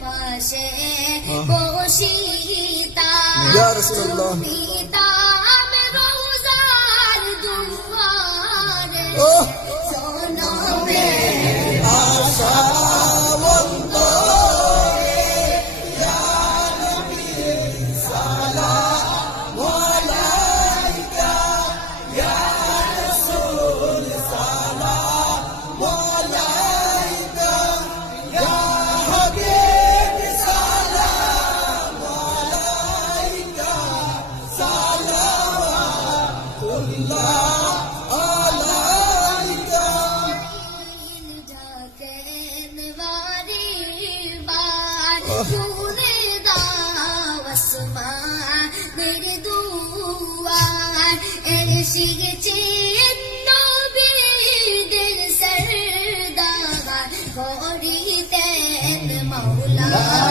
পাশে বসিতা ইয়া রাসূলুল্লাহ পিতাম রোজার দুয়ারে সোনাবে আশা পুরে দাও আসমানের দুয়ার এসেছে নবীদের সরদার করিতেন মাওলা